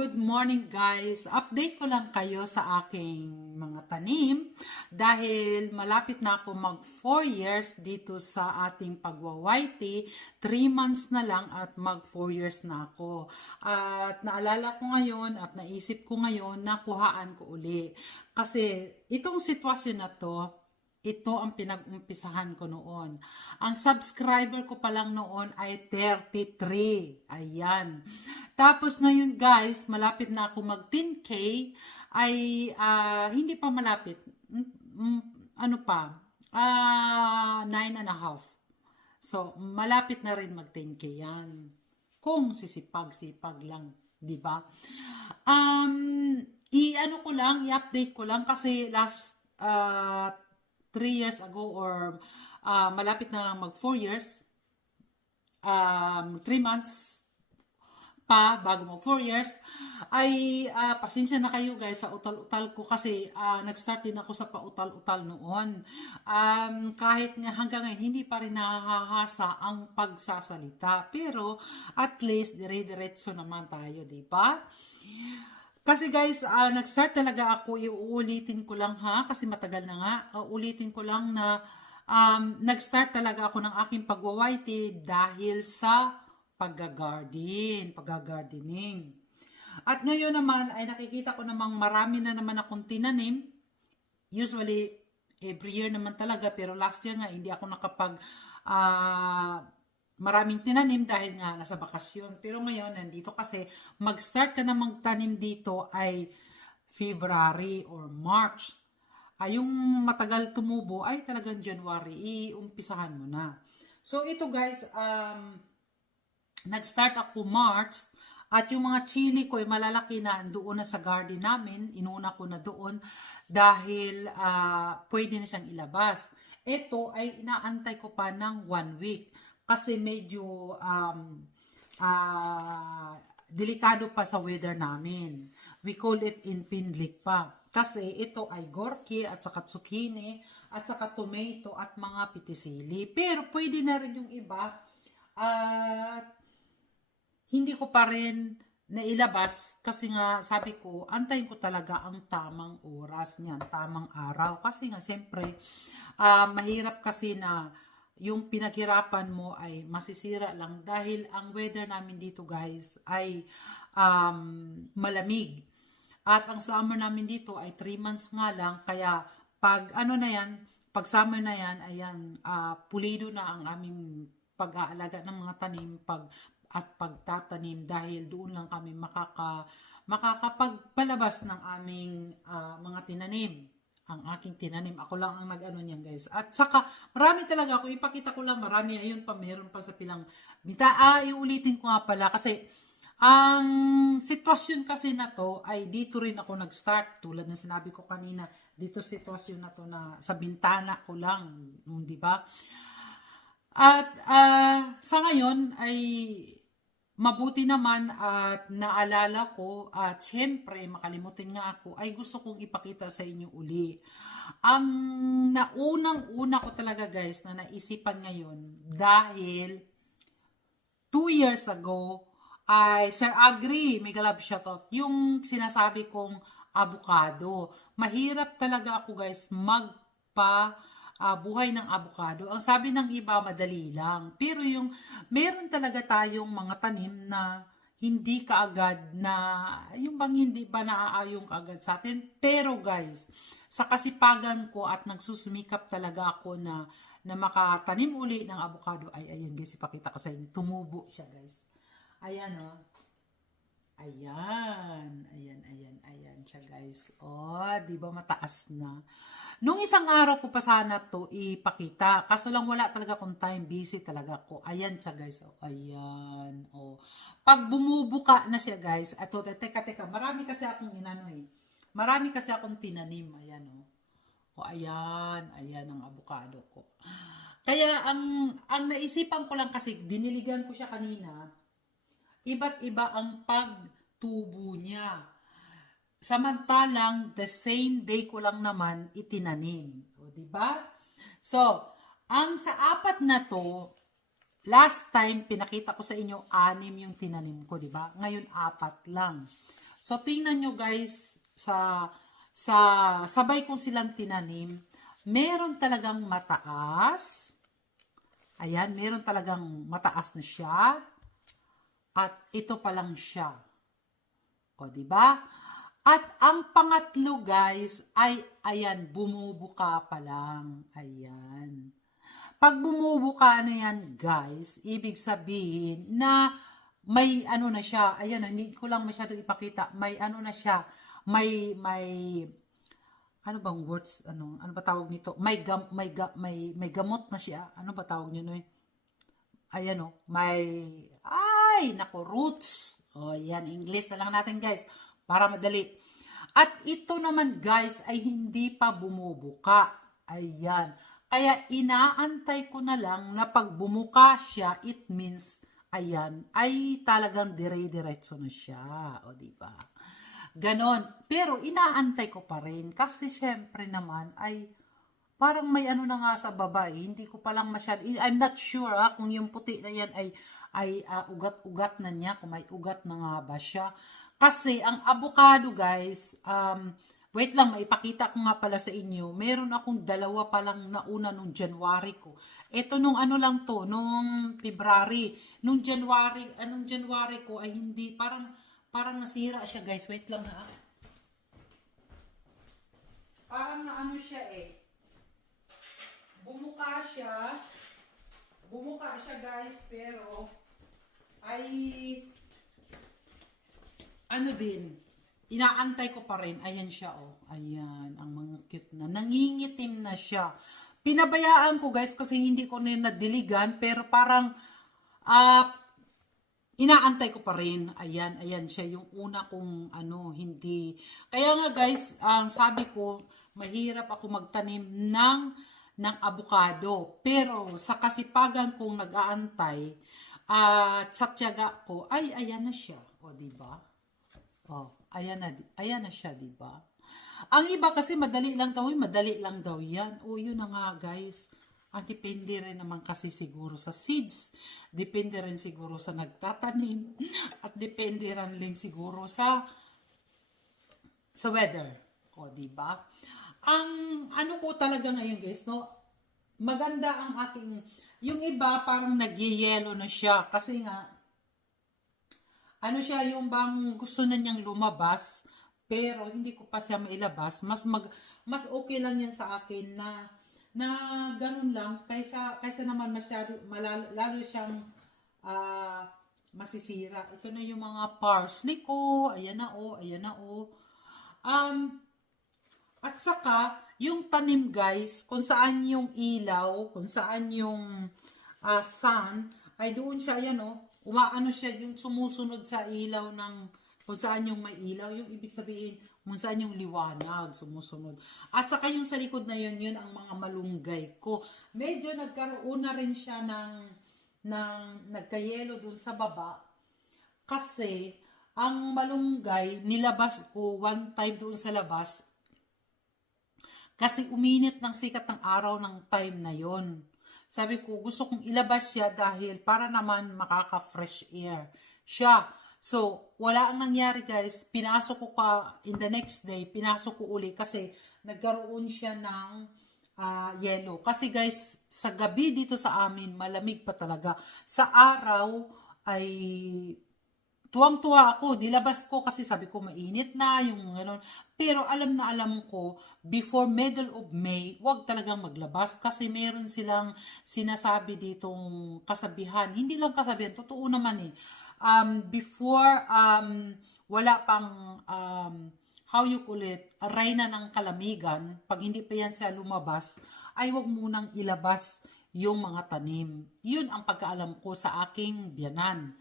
good morning guys. Update ko lang kayo sa aking mga tanim dahil malapit na ako mag 4 years dito sa ating pagwa-YT. 3 months na lang at mag 4 years na ako. At naalala ko ngayon at naisip ko ngayon na kuhaan ko uli. Kasi itong sitwasyon na to, ito ang pinag-umpisahan ko noon. Ang subscriber ko pa lang noon ay 33. Ayan. Tapos ngayon guys, malapit na ako mag 10K ay hindi pa malapit. Ano pa? 9.5. So, malapit na rin mag 10K yan. Kung sisipag-sipag lang, di ba? I-ano ko lang, i-update ko lang kasi last 3 years ago or malapit na mag 4 years, 3 months pa bago mag 4 years, ay pasensya na kayo guys sa utal-utal ko kasi nag-start din ako sa pautal-utal noon. Kahit nga hanggang ngayon hindi pa rin nakahasa ang pagsasalita, pero at least dire-diretso naman tayo, di ba? Kasi guys, nag-start talaga ako, iuulitin ko lang ha, kasi matagal na nga, ulitin ko lang na nag-start talaga ako ng aking pagwa-YT dahil sa pag-gardening. At ngayon naman ay nakikita ko namang marami na naman akong tinanim. Usually, every year naman talaga, pero last year nga hindi ako nakapag maraming tinanim dahil nga nasa bakasyon. Pero ngayon, nandito kasi, mag-start ka na magtanim dito ay February or March. Yung matagal tumubo ay talagang January, iumpisahan mo na. So, ito guys, nag-start ako March, at yung mga chili ko ay malalaki na doon na sa garden namin. Inuna ko na doon dahil pwede na siyang ilabas. Ito ay inaantay ko pa ng 1 week. Kasi medyo delikado pa sa weather namin. We call it impinlik pa. Kasi ito ay gorky at saka zucchini at saka tomato at mga pitisili. Pero pwede na rin yung iba. Hindi ko pa rin nailabas kasi nga sabi ko, antayin ko talaga ang tamang oras niyan, tamang araw. Kasi nga siyempre, mahirap kasi na yung pinaghirapan mo ay masisira lang dahil ang weather namin dito guys ay malamig. At ang summer namin dito ay 3 months nga lang, kaya pag ano na yan, pag summer na yan, ayan, pulido na ang aming pag-aalaga ng mga tanim at pagtatanim dahil doon lang kami makakapagpalabas ng aming mga tinanim. Ang aking tinanim. Ako lang ang nag-ano niyan guys. At saka, marami talaga ako. Ipakita ko lang, marami. Ayun pa, meron pa sa pilang bita. Iulitin ko nga pala. Kasi, ang sitwasyon kasi na to, ay dito rin ako nag-start. Tulad na sinabi ko kanina, dito sitwasyon na to na sa bintana ko lang. Di ba? At, sa ngayon, ay mabuti naman at naalala ko at syempre makalimutin nga ako ay gusto kong ipakita sa inyo uli. Ang naunang-una ko talaga guys na naisipan ngayon dahil 2 years ago ay Sir Agri, mega love shoutout, yung sinasabi kong avocado. Mahirap talaga ako guys buhay ng avocado. Ang sabi ng iba, madali lang. Pero yung meron talaga tayong mga tanim na hindi kaagad na, yung bang hindi ba naaayong kaagad sa atin. Pero guys, sa kasipagan ko at nagsusumikap talaga ako na makatanim uli ng avocado, ay ayan guys, ipakita ko sa inyo. Tumubo siya guys. Ayan o. Ayan siya guys. Di ba mataas na? Nung isang araw ko pa sana to ipakita. Kaso lang wala talaga akong time. Busy talaga ako. Ayan siya guys. Ayan. Pag bumubuka na siya guys. Teka. Marami kasi akong Marami kasi akong tinanim. Ayan Ayan ang avocado ko. Kaya ang naisipan ko lang kasi diniligan ko siya kanina. Iba't iba ang pagtubo niya. Samantalang the same day ko lang naman itinanim. Di ba? So, ang sa apat na to, last time pinakita ko sa inyo 6 yung tinanim ko, di ba? Ngayon 4 lang. So, tingnan nyo guys, sa sabay kong silang tinanim, meron talagang mataas. Ayan, meron talagang mataas na siya. At ito pa lang siya. O, diba? At ang pangatlo guys, ay, ayan, bumubuka pa lang. Ayan. Pag bumubuka na yan guys, ibig sabihin na may ano na siya, ayan, hindi ko lang masyado ipakita, may ano na siya, may ano bang words, ano ba tawag nito? May gamot na siya. Ano ba tawag niyo no? Ayan oh, nako, roots. Oh, yan, English na lang natin guys, para madali. At ito naman guys, ay hindi pa bumubuka. Ayan. Kaya inaantay ko na lang na pag bumuka siya, it means, ayan, ay talagang dire-diretso na siya. O, diba? Ganon. Pero inaantay ko pa rin. Kasi syempre naman, ay parang may ano na nga sa baba eh. Hindi ko palang masyado, I'm not sure kung yung puti na yan ay ugat-ugat na niya, kung may ugat na nga ba siya. Kasi ang avocado guys, wait lang, maipakita ko nga pala sa inyo. Meron akong dalawa palang nauna nung January ko. Ito nung ano lang to, nung February. Nung January ko ay hindi, parang nasira siya guys. Wait lang ha. Parang na ano siya eh. Bumuka siya guys, pero ay ano din, inaantay ko pa rin. Ayan siya oh. Ayan, ang mga cute na. Nangingitim na siya. Pinabayaan ko guys kasi hindi ko na nadiligan, pero parang inaantay ko pa rin. Ayan siya yung una kong hindi. Kaya nga guys, sabi ko, mahirap ako magtanim ng avocado. Pero sa kasipagan kong nag-aantay at sa tiyaga ko, ay ayan na siya. O, diba? Oh, ayan na siya, diba? Ang iba kasi madali lang daw yan. O, yun na nga guys. Depende rin naman kasi siguro sa seeds. Depende rin siguro sa nagtatanim. At depende rin siguro sa weather. O, diba? Ang ano ko talaga ngayon guys, no? Maganda ang aking, yung iba parang nagyayelo na siya. Kasi nga, ano siya, yung bang gusto na niyang lumabas, pero hindi ko pa siya mailabas. Mas okay lang yan sa akin na ganun lang, kaysa naman masyado, lalo siyang masisira. Ito na yung mga parsley ko, ayan na oh. At saka, yung tanim guys, kung saan yung ilaw, kung saan yung sun, ay doon siya, ayan oh, umaano siya, yung sumusunod sa ilaw ng, kung saan yung may ilaw, yung ibig sabihin, kung saan yung liwanag, sumusunod. At saka yung sa likod na yun ang mga malunggay ko. Medyo nagkaroon na rin siya nagkayelo dun sa baba, kasi, ang malunggay, nilabas ko one time doon sa labas, kasi uminit ng sikat ng araw ng time na yon. Sabi ko, gusto kong ilabas siya dahil para naman makaka-fresh air siya. So, wala ang nangyari guys. Pinasok ko in the next day, pinasok ko uli kasi nagkaroon siya ng yellow. Kasi guys, sa gabi dito sa amin, malamig pa talaga. Sa araw ay tuwang-tuwa ako, nilabas ko kasi sabi ko mainit na, yung gano'n. Pero alam na alam ko, before middle of May, wag talagang maglabas kasi meron silang sinasabi ditong kasabihan. Hindi lang kasabihan, totoo naman eh. Before, wala pang, how you call it, reyna ng kalamigan, pag hindi pa yan siya lumabas, ay wag munang ilabas yung mga tanim. Yun ang pagkaalam ko sa aking biyanan.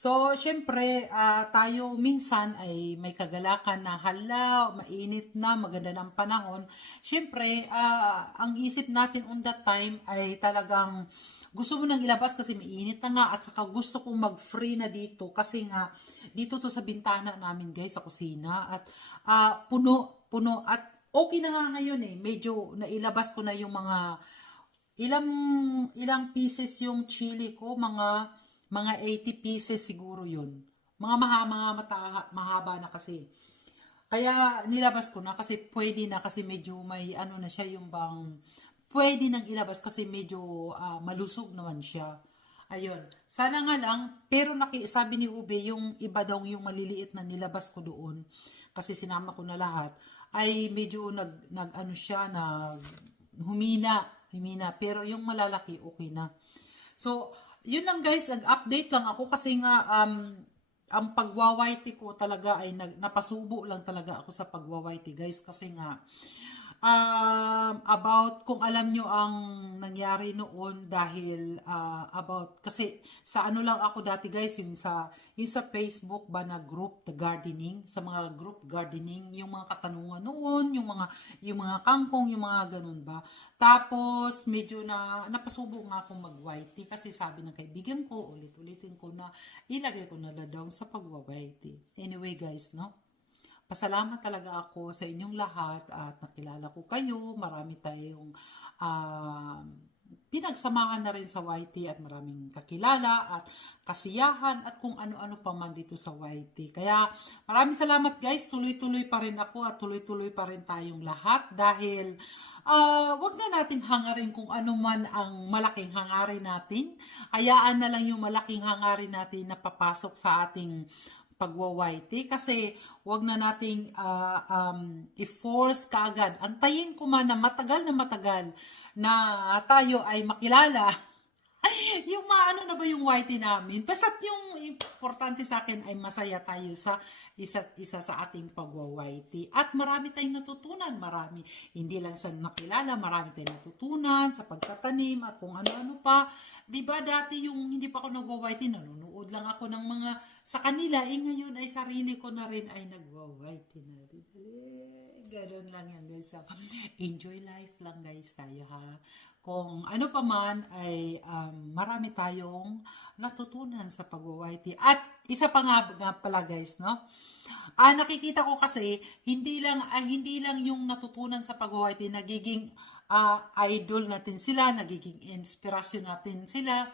So, syempre, tayo minsan ay may kagalakan na hala, mainit na, maganda ng panahon. Syempre, ang isip natin on that time ay talagang gusto mo nang ilabas kasi mainit na nga at saka gusto kong mag-free na dito kasi nga dito to sa bintana namin guys, sa kusina at puno at okay na nga ngayon eh. Medyo nailabas ko na yung mga ilang pieces yung chili ko, mga 80 pieces siguro yun. Mga mahaba na kasi. Kaya nilabas ko na kasi pwede na kasi medyo may ano na siya yung bang pwede nang ilabas kasi medyo malusog naman siya. Ayun. Sana nga lang, pero sabi ni Ube, yung iba daw yung maliliit na nilabas ko doon kasi sinama ko na lahat ay medyo nag ano siya humina, pero yung malalaki okay na. So, yun lang guys, nag-update lang ako kasi nga ang pagwawaiti ko talaga ay napasubo lang talaga ako sa pagwawaiti guys kasi nga about kung alam nyo ang nangyari noon dahil about kasi sa ano lang ako dati guys yung sa Facebook ba na group the gardening sa mga group gardening yung mga katanungan noon yung mga kangkong yung mga ganun ba tapos medyo napasubo nga akong mag-whitey kasi sabi ng kaibigan ko ulit-ulitin ko na ilagay ko na daw sa pag-whitey anyway guys no. Pasalamat talaga ako sa inyong lahat at nakilala ko kayo. Marami tayong pinagsamahan na rin sa YT at maraming kakilala at kasiyahan at kung ano-ano pa man dito sa YT. Kaya maraming salamat guys. Tuloy-tuloy pa rin ako at tuloy-tuloy pa rin tayong lahat dahil wag na natin hangarin kung ano man ang malaking hangarin natin. Hayaan na lang yung malaking hangarin natin na papasok sa ating pagwawaiti kasi wag na nating i-force kaagad. Antayin ko man na matagal na tayo ay makilala. Yung maano na ba yung YT namin? Basta't yung importante sa akin ay masaya tayo sa isa't isa sa ating pagwa-YT. At marami tayong natutunan. Marami. Hindi lang sa nakilala, marami tayong natutunan sa pagtatanim at kung ano-ano pa. Diba dati yung hindi pa ako nagwa-YT, nanonood lang ako ng mga sa kanila. Ngayon ay sarili ko na rin ay nagwa-YT na rin. Ganun lang yan guys. Enjoy life lang guys tayo ha. Kung ano pa man ay marami tayong natutunan sa pag-YT. At isa pa nga pala guys, no? Nakikita ko kasi hindi lang yung natutunan sa pag-YT nagiging idol natin sila, nagiging inspirasyon natin sila.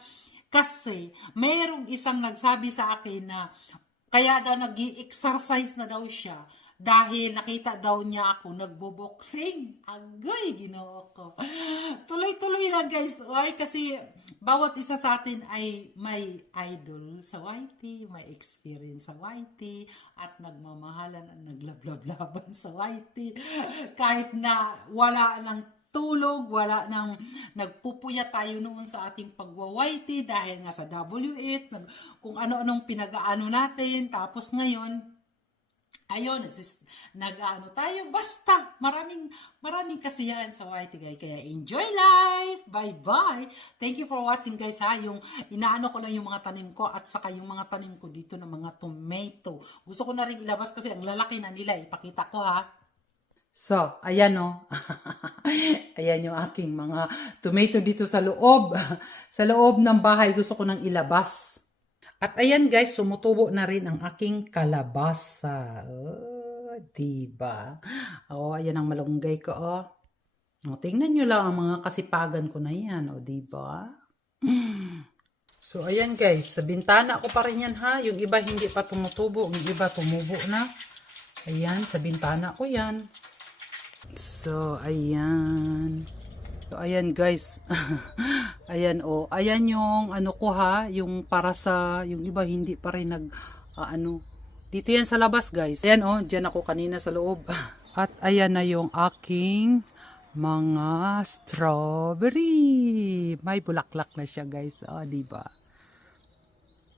Kasi mayroong isang nagsabi sa akin na kaya daw nag-i-exercise na daw siya dahil nakita daw niya ako nagbo-boxing. Agay, Ginoo ko. Tuloy-tuloy lang guys. Ay, kasi bawat isa sa atin ay may idol sa YT, may experience sa YT, at nagmamahalan at naglablablaban sa YT. Kahit na wala ng tulog, wala nang nagpupuya tayo noon sa ating pagwa-YT dahil nga sa W8, kung ano-anong pinag-aano natin. Tapos ngayon, ayun, nag-ano tayo, basta maraming kasiyahan sa YT guys. Kaya enjoy life! Bye-bye! Thank you for watching guys ha. Yung inaano ko lang yung mga tanim ko at saka yung mga tanim ko dito ng mga tomato. Gusto ko na rin ilabas kasi ang lalaki na nila. Ipakita ko ha. So, ayan o. Ayan yung aking mga tomato dito sa loob. Sa loob ng bahay gusto ko nang ilabas. At ayan guys, sumutubo na rin ang aking kalabasa. Oh, diba? Oh, ayan ang malunggay ko, oh. Oh, tingnan nyo lang ang mga kasipagan ko na yan, oh, diba? So, ayan guys, sa bintana ko pa rin yan ha. Yung iba hindi pa tumutubo, yung iba tumubo na. Ayan, sa bintana ko yan. So, ayan. So, ayan guys. Ayan oh. Ayan yung ano ko ha. Yung para sa, yung iba hindi pa rin dito yan sa labas guys. Ayan oh. Diyan ako kanina sa loob. At ayan na yung aking mga strawberry. May bulaklak na siya guys. Oh, diba?